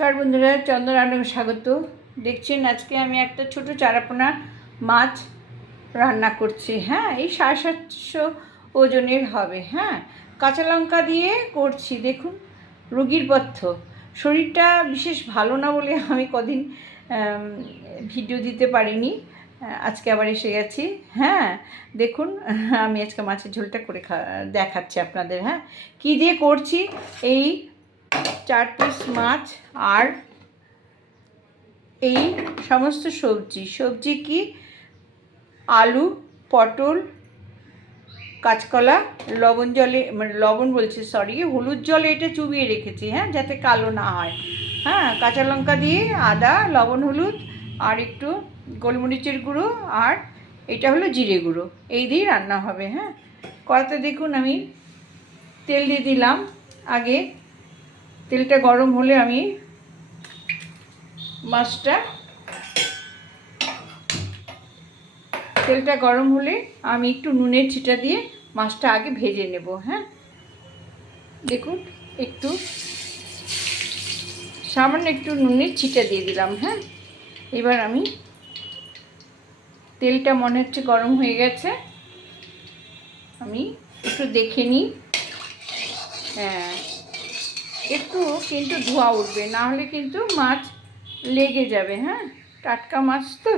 নমস্কার বন্ধুরা চন্দ্র রান্নাকে স্বাগত। দেখছেন আজকে আমি একটা ছোট চারাপোনা মাছ রান্না করছি হ্যাঁ? এই সাড়ে সাতশো ওজনের হবে হ্যাঁ? কাঁচা লঙ্কা দিয়ে করছি, দেখুন, রোগীর পথ্য। শরীরটা বিশেষ ভালো না বলে আমি কদিন ভিডিও দিতে পারিনি, আজকে আবার এসে গেছি হ্যাঁ? দেখুন, আমি আজকে মাছের ঝোলটা করে খা, দেখাচ্ছি আপনাদের হ্যাঁ? কী দিয়ে করছি, এই চার পিস মাছ আর এই সমস্ত সবজি। সবজি কি? আলু, পটল, কাঁচকলা, লবণ জলে মানে লবণ বলছি সরি হলুদ জলে এটা চুবিয়ে রেখেছি হ্যাঁ যাতে কালো না হয়। হ্যাঁ কাঁচা লঙ্কা দিয়ে আদা, লবণ, হলুদ আর একটু গোলমরিচের গুঁড়ো আর এটা হলো জিরে গুঁড়ো। এই দিয়েই রান্না হবে হ্যাঁ। কড়াতে দেখুন আমি তেল দিয়ে দিলাম। আগে তেলটা গরম হলে আমি মাছটা তেলটা গরম হলে আমি একটু নুনের ছিটা দিয়ে মাছটা আগে ভেজে নেব হ্যাঁ? দেখুন, একটু সামান্য একটু নুনের ছিটা দিয়ে দিলাম হ্যাঁ? এবার আমি তেলটা মনে হচ্ছে গরম হয়ে গেছে। আমি একটু দেখে নিই। হ্যাঁ। একটু কিন্তু ধোয়া উঠবে, না হলে কিন্তু মাছ লেগে যাবে হ্যাঁ? টাটকা মাছ তো।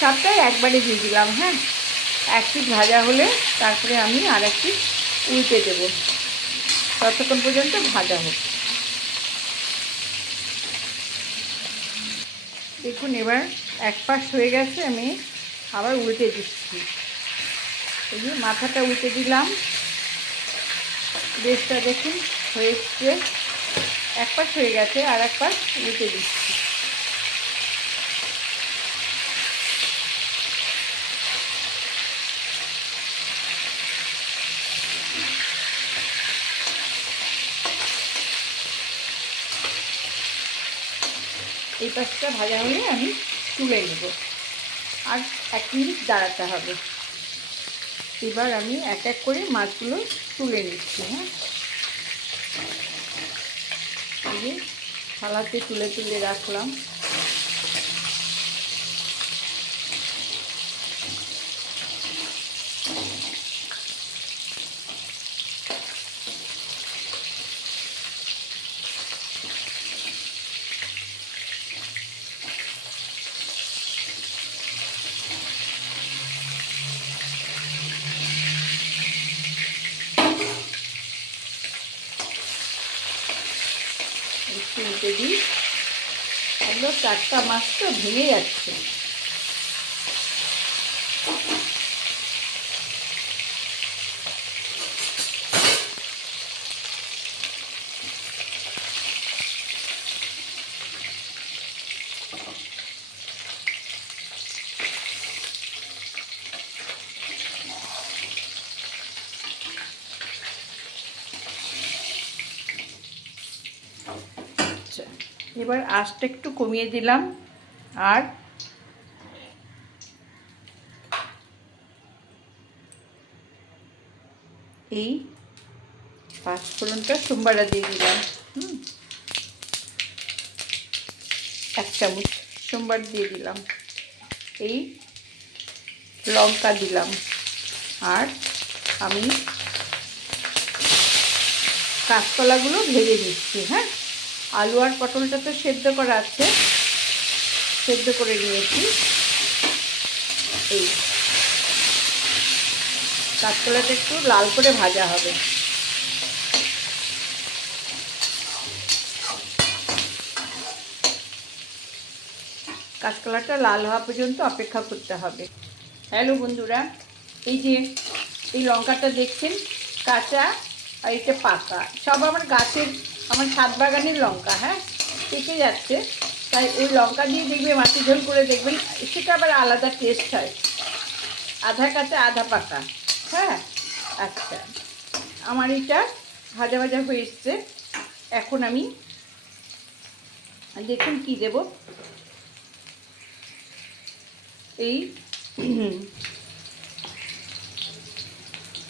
সবটাই একবারে দিয়ে দিলাম হ্যাঁ? এক পিস ভাজা হলে তারপরে আমি আর এক পিস উল্টে দেবো। ততক্ষণ পর্যন্ত ভাজা হোক। দেখুন, এবার এক পাশ হয়ে গেছে, আমি আবার উল্টে দিচ্ছি। এই যে মাথাটা উল্টে দিলাম। বেশটা দেখুন হয়ে এক পাশ হয়ে গেছে, আর এক পাশ উল্টে দিচ্ছি। এই পাশটা ভাজা হলে আমি তুলে নেব। আর এক মিনিট দাঁড়াতে হবে। এবার আমি এক এক করে মাছগুলো তুলে নিচ্ছি হ্যাঁ? থালাতে তুলে তুলে রাখলাম। একটু উল্টে দিই। একদম চারটা মাছটা ভেঙে যাচ্ছে আচ্ছা এবার আঁচটা একটু কমিয়ে দিলাম আর এই পাঁচ ফোড়নটা সোমবারা দিয়ে দিলাম, হুম। এক চামচ সোমবার দিয়ে দিলাম। এই লঙ্কা দিলাম আর আমি কাঁচকলাগুলো ভেজে নিচ্ছি হ্যাঁ। আলু আর পটলটা তো সেদ্ধ করা আছে। সেদ্ধ করে নিয়েছি। এই কাঁচকলাটা একটু লাল করে ভাজা হবে। কাঁচকলাটা লাল হওয়া পর্যন্ত অপেক্ষা করতে হবে। হ্যালো বন্ধুরা, এই যে এই লঙ্কাটা দেখছেন, কাঁচা আর এটা পাকা। সব আমার গাছের আমার সাত বাগানের লঙ্কা হ্যাঁ? পেকে যাচ্ছে। তাই ওই লঙ্কা দিয়ে দেখবে মাটি ঝোল করে দেখবেন, সেটা আবার আলাদা টেস্ট হয়। আধা কাঁচা, আধা পাকা হ্যাঁ? আচ্ছা আমার এটা ভাজা ভাজা হয়ে এসছে। এখন আমি দেখুন কি দেব। এই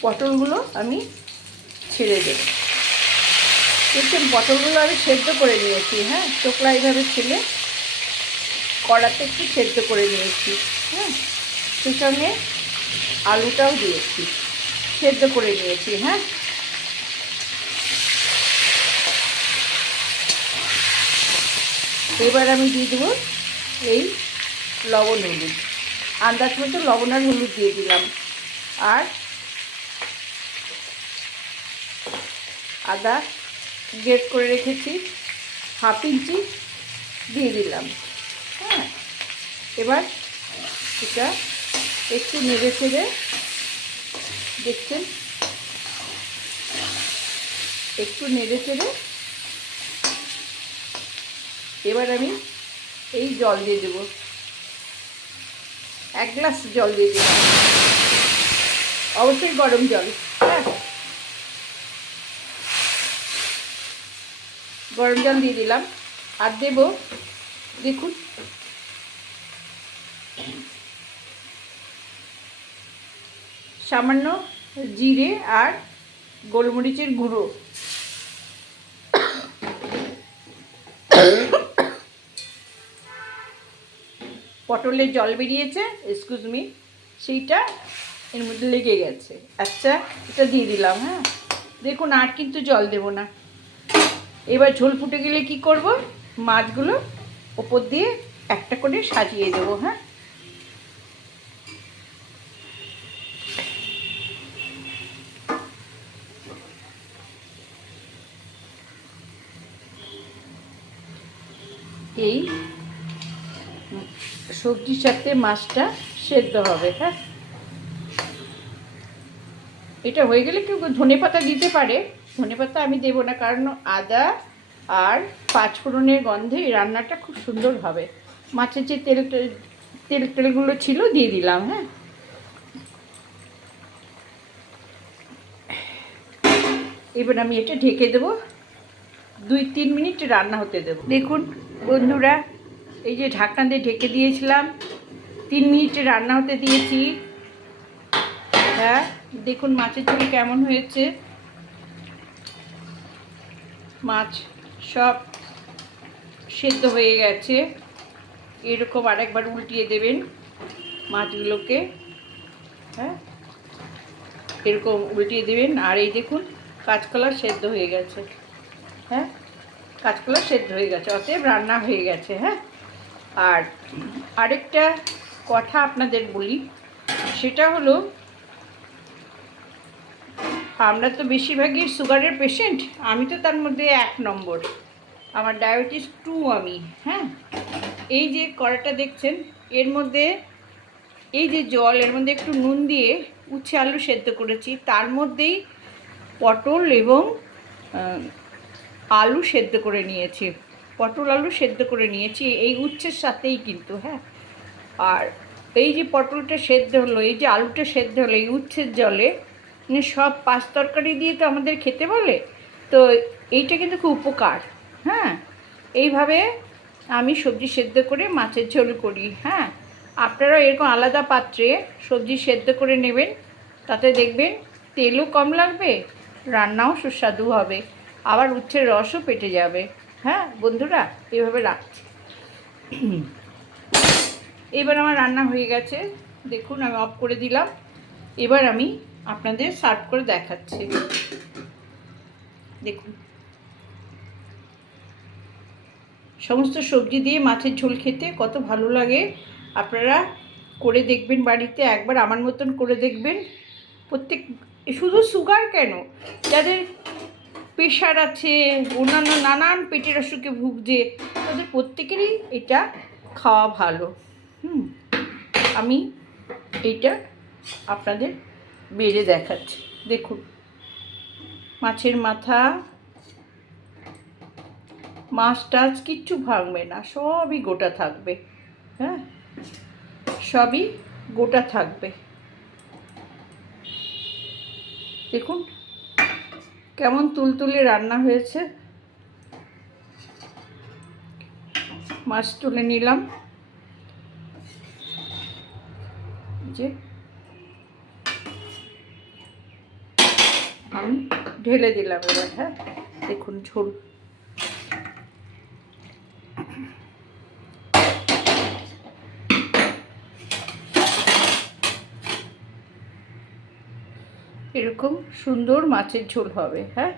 পটলগুলো আমি ছেড়ে দেব। দেখছেন পটলগুলো আমি সেদ্ধ করে নিয়েছি হ্যাঁ? চোখলা এইভাবে ছেলে। কড়াতে একটু সেদ্ধ করে নিয়েছি হ্যাঁ? সেই সঙ্গে আলুটাও দিয়েছি, সেদ্ধ করে নিয়েছি হ্যাঁ? এবার আমি দিয়ে দেবো এই লবণ হলুদ। আন্দাজ মতো লবণ আর হলুদ দিয়ে দিলাম। আর আদা গ্রেট করে রেখেছি হাফ ইঞ্চি দিয়ে দিলাম। হ্যাঁ? এবার এটা একটু নেড়ে চেড়ে দেখছেন? একটু নেড়ে চেড়ে এবার আমি এই জল দিয়ে দেবো। এক গ্লাস জল দিয়ে দেবো অবশ্যই গরম জল। হ্যাঁ? গরম জল দিয়ে দিলাম। আর দেব, দেখুন। সামান্য জিরে আর গোলমরিচের গুঁড়ো। পটলের জল বেরিয়েছে এক্সকিউজ সেইটা এর মধ্যে লেগে গেছে। আচ্ছা এটা দিয়ে দিলাম হ্যাঁ। দেখুন, আর কিন্তু জল দেব না। এবার ঝোল ফুটে গেলে কি করব? মাছগুলো ওপর দিয়ে একটা করে সাজিয়ে দেবো হ্যাঁ? এই সবজির সাথে মাছটা সেদ্ধ হবে হ্যাঁ? এটা হয়ে গেলে কেউ ধনে পাতা দিতে পারে। ধনে পাতা আমি দেবো না, কারণ আদা আর পাঁচফোড়নের গন্ধে এই রান্নাটা খুব সুন্দর হবে। মাছের যে তেল তেল, তেলগুলো ছিল দিয়ে দিলাম হ্যাঁ? এবার আমি এটা ঢেকে দেবো। দুই তিন মিনিট রান্না হতে দেবো। দেখুন বন্ধুরা, এই যে ঢাকনা দিয়ে ঢেকে দিয়েছিলাম, তিন মিনিটে রান্না হতে দিয়েছি। হ্যাঁ দেখুন মাছের ঝোল কেমন হয়েছে। মাছ সব সেদ্ধ হয়ে গেছে। এরকম আরেকবার উল্টিয়ে দেবেন মাছগুলোকে। হ্যাঁ? এরকম উল্টিয়ে দেবেন। আর এই দেখুন, কাঁচকলা সেদ্ধ হয়ে গেছে। হ্যাঁ? কাঁচকলা সেদ্ধ হয়ে গেছে, অতএব রান্না হয়ে গেছে হ্যাঁ? আর আরেকটা কথা আপনাদের বলি, সেটা হলো আমরা তো বেশিরভাগই সুগারের পেশেন্ট আমি তো তার মধ্যে এক নম্বর। আমার ডায়াবেটিস টু আমি হ্যাঁ? এই যে কড়াটা দেখছেন, এর মধ্যে এই যে জল, এর মধ্যে একটু নুন দিয়ে উচ্ছে আলু সেদ্ধ করেছি, তার মধ্যেই পটল এবং আলু সেদ্ধ করে নিয়েছি। পটল আলু সেদ্ধ করে নিয়েছি, এই উচ্ছের সাথেই কিন্তু হ্যাঁ? আর এই যে পটলটা সেদ্ধ হলো, এই যে আলুটা সেদ্ধ হলো, এই উচ্ছের জলে সব পাঁচ তরকারি দিয়ে তো আমাদের খেতে বলে, তো এইটা কিন্তু খুব উপকার হ্যাঁ? এইভাবে আমি সবজি সেদ্ধ করে মাছের ঝোল করি হ্যাঁ? আপনারাও এরকম আলাদা পাত্রে সবজি সেদ্ধ করে নেবেন, তাতে দেখবেন তেলও কম লাগবে, রান্নাও সুস্বাদু হবে, আবার উচ্ছের রসও পেটে যাবে হ্যাঁ? বন্ধুরা এভাবে রাখছি। এবার আমার রান্না হয়ে গেছে, দেখুন আমি অফ করে দিলাম, এবার আমি আপনাদের সার্ভ করে দেখাচ্ছি। দেখুন। সমস্ত সবজি দিয়ে মাছের ঝোল খেতে কত ভালো লাগে। আপনারা করে দেখবেন বাড়িতে, একবার আমার মতন করে দেখবেন। প্রত্যেক, শুধু সুগার কেন? যাদের প্রেশার আছে, অন্যান্য নানান পেটের অসুখে ভুগছে, তাদের প্রত্যেকেরই এটা খাওয়া ভালো। হুম, আমি এইটা আপনাদের বেড়ে দেখাচ্ছি। দেখুন। মাছের মাথা, মাছ টাছ কিচ্ছু ভাঙবে না, সবই গোটা থাকবে। হ্যাঁ? সবই গোটা থাকবে। দেখুন, কেমন তুলতুলে রান্না হয়েছে। মাছ তুলে নিলাম। যে আমি ঢেলে দিলাম এবার হ্যাঁ? দেখুন ঝোল। এরকম সুন্দর মাছের ঝোল হবে হ্যাঁ?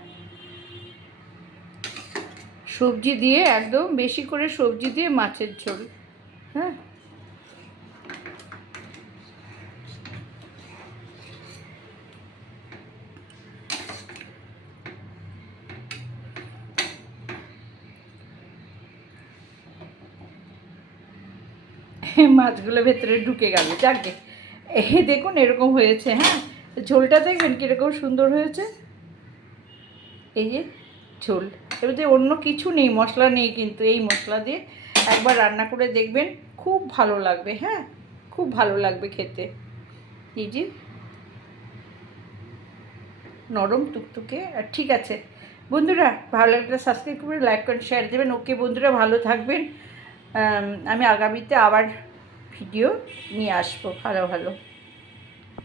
সবজি দিয়ে, একদম বেশি করে সবজি দিয়ে মাছের ঝোল হ্যাঁ? মাছগুলো ভেতরে ঢুকে গেল। যাকে এ, দেখুন এরকম হয়েছে হ্যাঁ? ঝোলটা দেখবেন কীরকম সুন্দর হয়েছে? এই যে ঝোল। এবারে অন্য কিছু নেই, মশলা নেই কিন্তু এই মশলা দিয়ে একবার রান্না করে দেখবেন, খুব ভালো লাগবে হ্যাঁ? খুব ভালো লাগবে খেতে। এই যে নরম টুকটুকে। আর ঠিক আছে। বন্ধুরা, ভালো লাগলে সাবস্ক্রাইব করে লাইক করেন শেয়ার দেবেন। ওকে বন্ধুরা, ভালো থাকবেন। আমি আগামীতে আবার ভিডিও নিয়ে আসব ভালো ভালো।